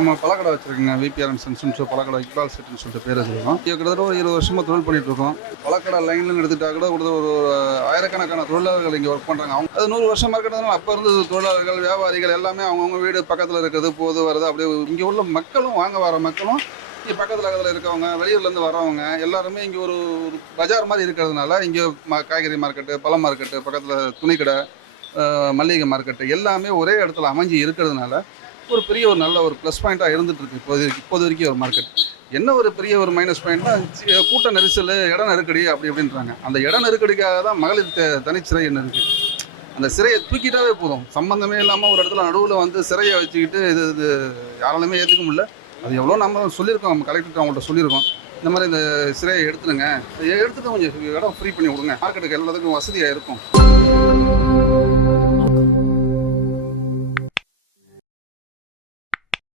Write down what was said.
நம்ம பழக்கடை வச்சிருக்கோங்க. விபிஆர் சென்ஸ்னு பழக்கடை இக்பால் செட்டுன்னு சொல்லிட்டு பேர் வச்சிருக்கோம். கிட்டத்தட்ட ஒரு 20 வருஷமா தொழில் பண்ணிட்டு இருக்கோம். பழக்கடை லைன்ல எடுத்துட்டா கூட ஒரு ஆயிரக்கணக்கான தொழிலாளர்கள் இங்கே ஒர்க் பண்றாங்க. அவங்க அது 100 வருஷமா இருக்கிறதுனால அப்ப இருந்து தொழிலாளர்கள், வியாபாரிகள் எல்லாமே அவங்கவுங்க வீடு பக்கத்துல இருக்கிறது, போது வருது. அப்படியே இங்க உள்ள மக்களும் வாங்க வர மக்களும் இங்கே பக்கத்தில் இருக்கவங்க, வெளியூர்லேருந்து வரவங்க எல்லாருமே இங்கே ஒரு ஒரு பஜார் மாதிரி இருக்கிறதுனால இங்கே காய்கறி மார்க்கெட்டு, பழ மார்க்கெட்டு, பக்கத்தில் துணிக்கடை, மல்லிகை மார்க்கெட்டு எல்லாமே ஒரே இடத்துல அமைஞ்சு இருக்கிறதுனால ஒரு பெரிய ஒரு நல்ல ஒரு ப்ளஸ் பாயிண்ட்டாக இருந்துட்டு இருக்கு இப்போது வரைக்கும் ஒரு மார்க்கெட். என்ன ஒரு பெரிய ஒரு மைனஸ் பாயிண்ட்னா கூட்ட நெரிசல், இட நெருக்கடி அப்படி அப்படின்றாங்க. அந்த இட நெருக்கடிக்காக தான் மகளிர் தனிச்சிறை என்ன இருக்குது. அந்த சிறையை தூக்கிட்டாவே போதும். சம்பந்தமே இல்லாமல் ஒரு இடத்துல நடுவில் வந்து சிறையை வச்சுக்கிட்டு இது யாராலுமே ஏற்றுக்க முடியல. அது எவ்வளோ நம்ம சொல்லியிருக்கோம், நம்ம கலெக்டருக்கு அவங்கள்ட்ட சொல்லியிருக்கோம். இந்த மாதிரி இந்த சிறையை எடுத்துடுங்க, எடுத்துட்டு கொஞ்சம் இடம் ஃப்ரீ பண்ணி விடுங்க, மார்க்கெட்டுக்கு எல்லாத்துக்கும் வசதியாக இருக்கும்.